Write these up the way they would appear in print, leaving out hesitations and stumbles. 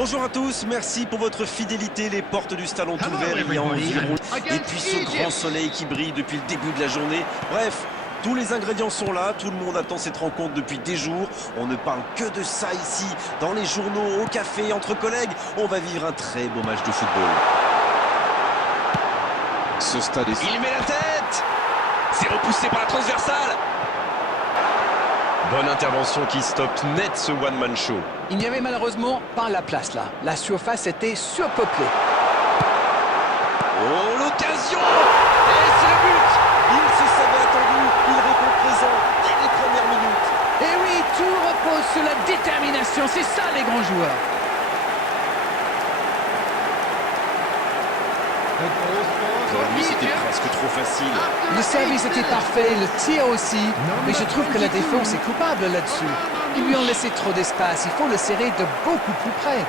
Bonjour à tous, merci pour votre fidélité. Les portes du stade ont ouvert il y a environ. Et puis ce grand soleil qui brille depuis le début de la journée. Bref, tous les ingrédients sont là, tout le monde attend cette rencontre depuis des jours. On ne parle que de ça ici, dans les journaux, au café, entre collègues. On va vivre un très beau match de football. Ce stade est... Il met la tête. C'est repoussé par la transversale. Bonne intervention qui stoppe net ce one-man show. Il n'y avait malheureusement pas la place là. La surface était surpeuplée. Oh, l'occasion! Et c'est le but! Il se savait attendu, il répond présent dès les premières minutes. Et oui, tout repose sur la détermination. C'est ça les grands joueurs. Pour lui, c'était presque trop facile. Le service était parfait, le tir aussi. Mais je trouve que la défense est coupable là-dessus. Ils lui ont laissé trop d'espace. Il faut le serrer de beaucoup plus près.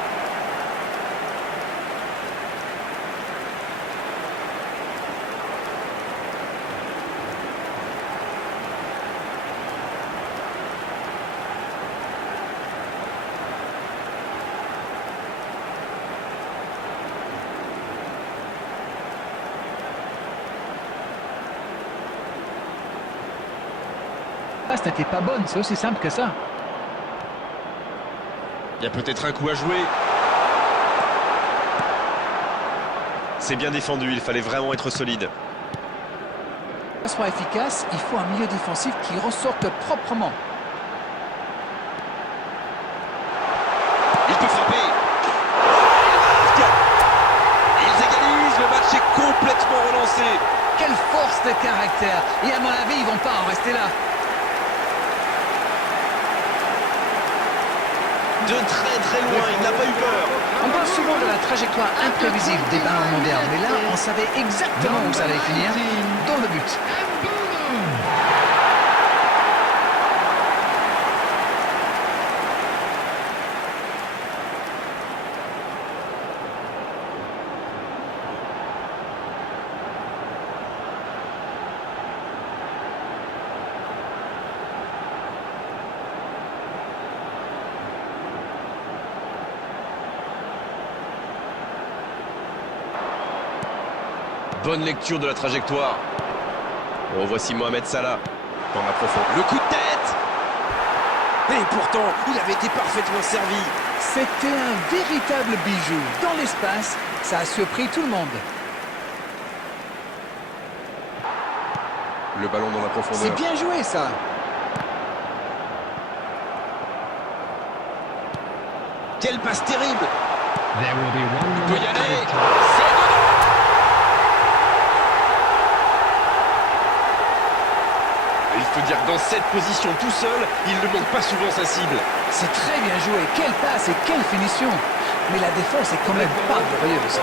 La passe n'était pas bonne, c'est aussi simple que ça. Il y a peut-être un coup à jouer. C'est bien défendu, il fallait vraiment être solide. Pour que ça soit efficace, il faut un milieu défensif qui ressorte proprement. Il peut frapper. Il marque. Ils égalisent, le match est complètement relancé. Quelle force de caractère. Et à mon avis, ils vont pas en rester là. De très loin, il n'a pas eu peur. On parle souvent de la trajectoire imprévisible des ballons modernes, mais là, on savait exactement où ça allait finir, dans le but. Bonne lecture de la trajectoire. Oh, voici Mohamed Salah. Dans la profonde. Le coup de tête. Et pourtant, il avait été parfaitement servi. C'était un véritable bijou. Dans l'espace, ça a surpris tout le monde. Le ballon dans la profondeur. C'est bien joué, ça. Quelle passe terrible. Il peut y aller. Il faut dire que dans cette position tout seul, il ne manque pas souvent sa cible. C'est très bien joué. Quelle passe et quelle finition. Mais la défense est quand même pas glorieuse.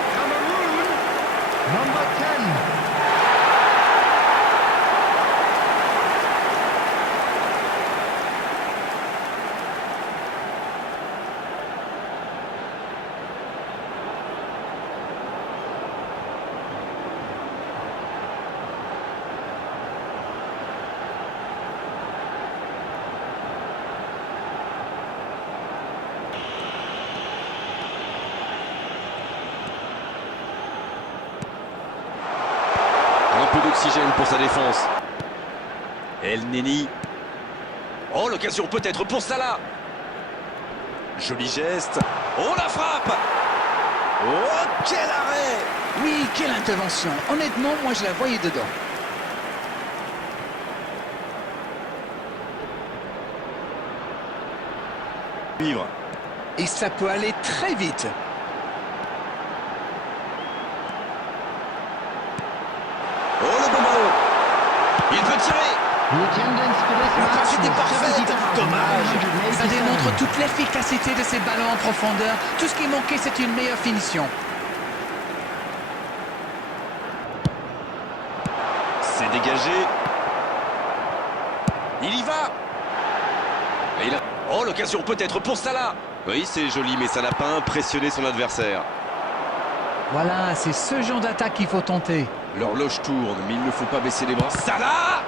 Un peu d'oxygène pour sa défense. El Neni. Oh, l'occasion peut-être pour Salah. Joli geste. Oh, la frappe. Oh, quel arrêt. Oui, quelle intervention. Honnêtement, moi, je la voyais dedans. Vivre. Et ça peut aller très vite. Oh, le bon ballon. Il peut tirer. La passe était parfaite. Dommage. Ça démontre toute l'efficacité de ces ballons en profondeur. Tout ce qui manquait, c'est une meilleure finition. C'est dégagé. Il y va. Et il a... Oh, l'occasion peut-être pour Salah. Oui, c'est joli, mais ça n'a pas impressionné son adversaire. Voilà, c'est ce genre d'attaque qu'il faut tenter. L'horloge tourne, mais il ne faut pas baisser les bras. Salah!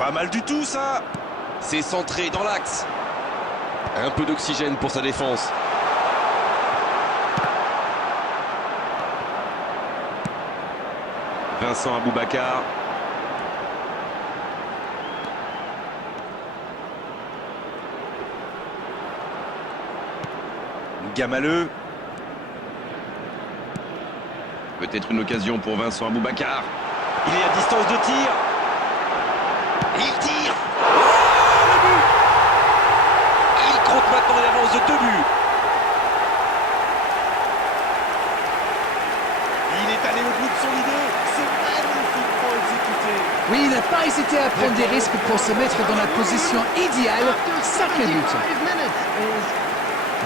Pas mal du tout, ça. C'est centré dans l'axe. Un peu d'oxygène pour sa défense. Vincent Aboubakar. Gamaleux. Peut-être une occasion pour Vincent Aboubakar. Il est à distance de tir. Il tire. Oh, le but. Il compte maintenant une avance de 2 buts. Il est allé au bout de son idée. C'est magnifiquement exécuté. Oui, il n'a pas hésité à prendre des risques pour se mettre dans la position idéale. Sacré but.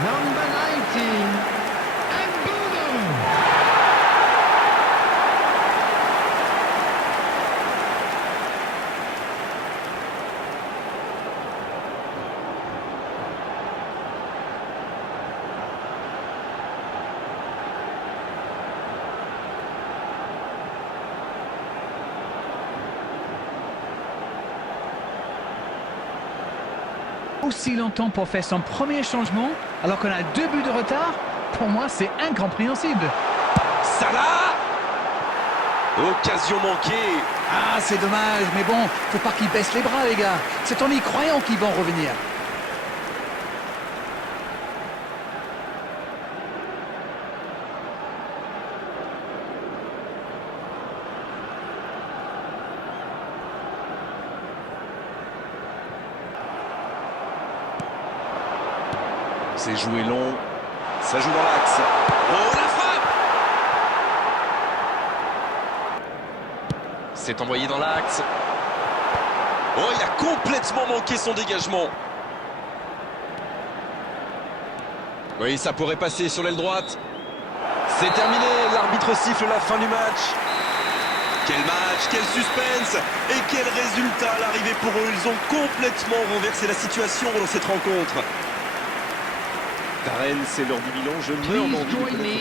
Number 19, Mboumou. Aussi longtemps pour faire son premier changement, alors qu'on a 2 buts de retard, pour moi c'est incompréhensible. Salah. Occasion manquée. Ah, c'est dommage, mais bon, faut pas qu'ils baissent les bras, les gars. C'est en y croyant qu'ils vont revenir. C'est joué long. Ça joue dans l'axe. Oh, la frappe. C'est envoyé dans l'axe. Oh, il a complètement manqué son dégagement. Oui, ça pourrait passer sur l'aile droite. C'est terminé. L'arbitre siffle la fin du match. Quel match, quel suspense Et quel résultat à l'arrivée pour eux. Ils ont complètement renversé la situation dans cette rencontre. Darren, c'est l'heure du bilan. Je meurs Please d'envie de join connaître me